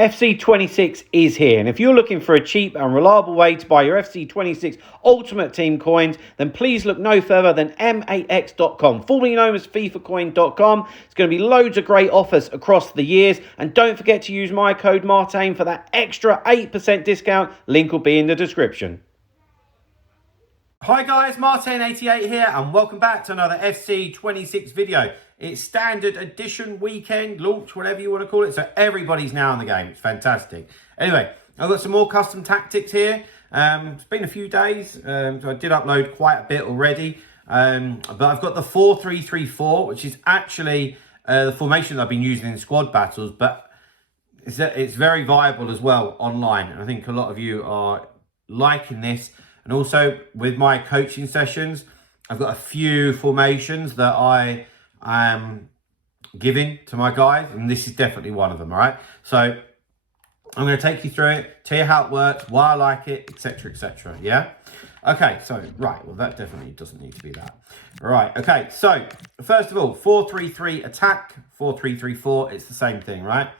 FC26 is here, and if you're looking for a cheap and reliable way to buy your FC26 Ultimate Team coins, then please look no further than max.com, formerly known as fifacoin.com. It's going to be loads of great offers across the years, and don't forget to use my code Martin for that extra 8% discount. Link will be in the description. Hi guys, Martin88 here, and welcome back to another FC26 video. It's standard edition weekend launch, whatever you want to call it, so everybody's now in the game. It's fantastic. Anyway, I've got some more custom tactics here. It's been a few days, so I did upload quite a bit already, but I've got the 4-3-3-4, which is actually the formation that I've been using in squad battles, but it's very viable as well online. I think a lot of you are liking this. And also with my coaching sessions, I've got a few formations that I am giving to my guys, and this is definitely one of them, all right? So I'm going to take you through it, tell you how it works, why I like it, etc., yeah? Okay, so, right, well, that definitely doesn't need to be that. All right, okay, so, first of all, 4-3-3 attack, 4-3-3-4, it's the same thing, right?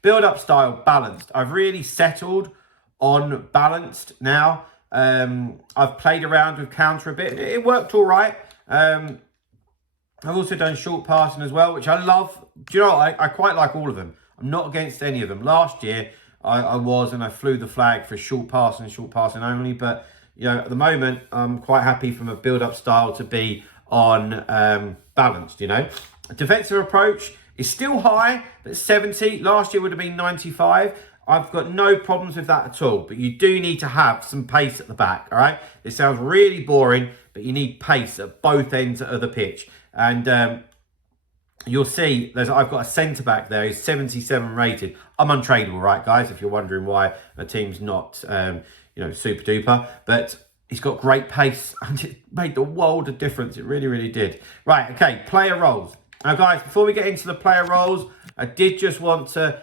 Build-up style, balanced. I've really settled on balanced now. I've played around with counter a bit. It worked all right. I've also done short passing as well, which I love. Do you know what? I quite like all of them. I'm not against any of them. Last year, I was, and I flew the flag for short passing only. But, you know, at the moment, I'm quite happy from a build-up style to be on balanced, you know. Defensive approach is still high, but 70. Last year would have been 95. I've got no problems with that at all, but you do need to have some pace at the back, all right? This sounds really boring, but you need pace at both ends of the pitch. And you'll see I've got a centre-back there who's 77 rated. I'm untradeable, right, guys, if you're wondering why the team's not, you know, super-duper. But he's got great pace, and it made the world of difference. It really, really did. Right, okay, player roles. Now, guys, before we get into the player roles, I did just want to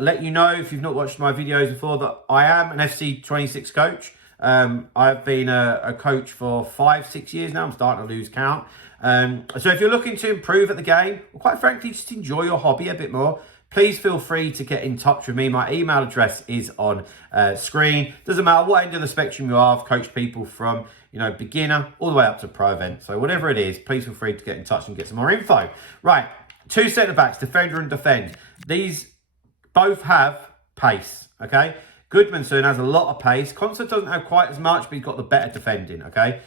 let you know, if you've not watched my videos before, that I am an FC26 coach. I've been a coach for 5-6 years now. I'm starting to lose count. So if you're looking to improve at the game, or quite frankly, just enjoy your hobby a bit more, please feel free to get in touch with me. My email address is on screen. Doesn't matter what end of the spectrum you are. I've coached people from, you know, beginner all the way up to pro event. So whatever it is, please feel free to get in touch and get some more info. Right, two centre-backs, defender and defend. These both have pace, okay? Goodmanson has a lot of pace. Constant doesn't have quite as much, but he's got the better defending, okay?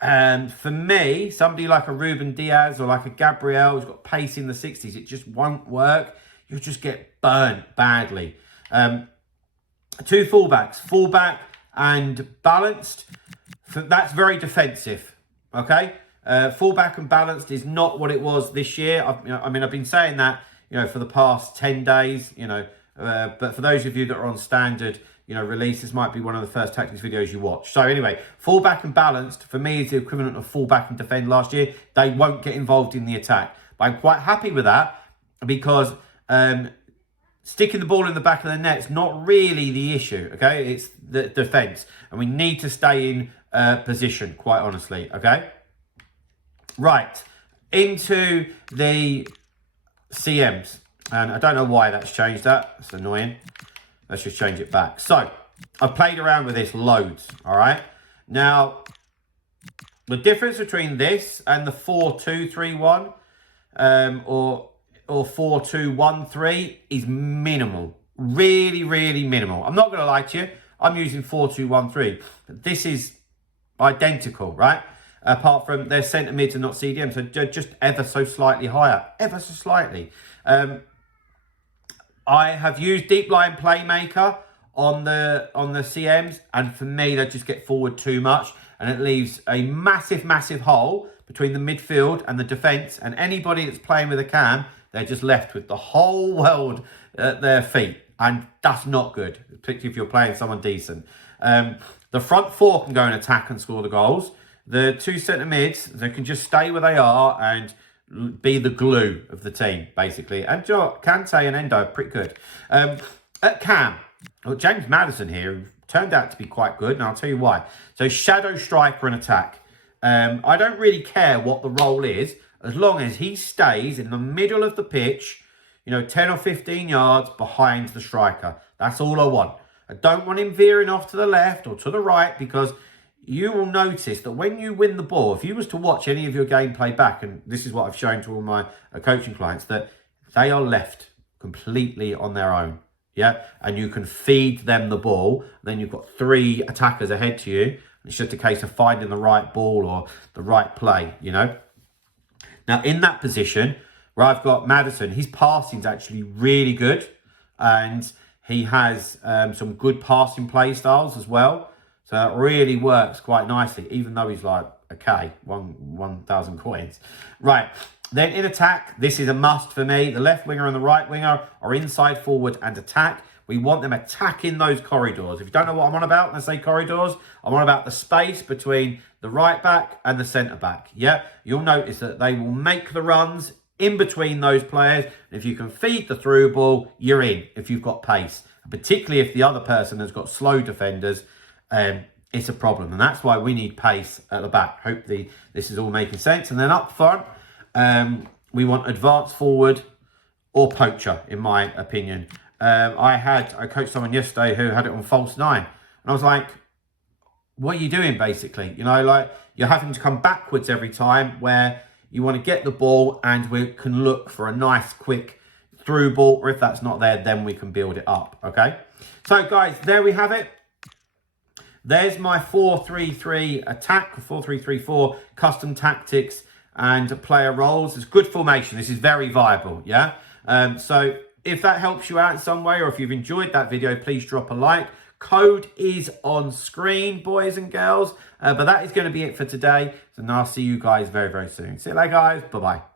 And for me, somebody like a Ruben Diaz or like a Gabriel who's got pace in the 60s, it just won't work. You'll just get burnt badly. Two fullbacks, fullback and balanced. That's very defensive, okay? Fullback and balanced is not what it was this year. I mean, I've been saying that, you know, for the past 10 days, you know, but for those of you that are on standard, you know, release, this might be one of the first tactics videos you watch. So anyway, fullback and balanced, for me, is the equivalent of fullback and defend last year. They won't get involved in the attack. But I'm quite happy with that because sticking the ball in the back of the net's not really the issue, okay? It's the defence. And we need to stay in position, quite honestly, okay? Right, into the CMs. And I don't know why that's changed that. It's annoying. Let's just change it back. So, I've played around with this loads, all right? Now, the difference between this and the 4-2-3-1 or 4-2-1-3 is minimal. Really, really minimal. I'm not going to lie to you. I'm using 4-2-1-3. But this is identical, right? Apart from their centre mids are not CDM, so just ever so slightly higher. Ever so slightly. I have used deep line playmaker on the CMs, and for me, they just get forward too much, and it leaves a massive, massive hole between the midfield and the defence, and anybody that's playing with a cam, they're just left with the whole world at their feet, and that's not good, particularly if you're playing someone decent. The front four can go and attack and score the goals. The two centre mids, they can just stay where they are and be the glue of the team, basically. And Kante and Endo are pretty good. At Cam, well, James Maddison here turned out to be quite good, and I'll tell you why. So shadow striker and attack. I don't really care what the role is, as long as he stays in the middle of the pitch, 10 or 15 yards behind the striker. That's all I want. I don't want him veering off to the left or to the right, because you will notice that when you win the ball, if you was to watch any of your gameplay back, and this is what I've shown to all my coaching clients, that they are left completely on their own. Yeah, and you can feed them the ball. Then you've got 3 attackers ahead to you. It's just a case of finding the right ball or the right play, Now, in that position where I've got Maddison, his passing's actually really good. And he has some good passing play styles as well. So that really works quite nicely, even though he's like, okay, 1,000 coins. Right. Then in attack, this is a must for me. The left winger and the right winger are inside forward and attack. We want them attacking those corridors. If you don't know what I'm on about when I say corridors, I'm on about the space between the right back and the centre back. Yeah, you'll notice that they will make the runs in between those players. And if you can feed the through ball, you're in if you've got pace. And particularly if the other person has got slow defenders, it's a problem. And that's why we need pace at the back. Hopefully this is all making sense. And then up front, we want advanced forward or poacher, in my opinion. I coached someone yesterday who had it on false 9. And I was like, what are you doing, basically? Like, you're having to come backwards every time, where you want to get the ball and we can look for a nice, quick through ball. Or if that's not there, then we can build it up, okay? So, guys, there we have it. There's my 4-3-3 attack, 4-3-3-4 custom tactics and player roles. It's good formation. This is very viable, yeah? So if that helps you out in some way, or if you've enjoyed that video, please drop a like. Code is on screen, boys and girls. But that is going to be it for today. And I'll see you guys very, very soon. See you later, guys. Bye-bye.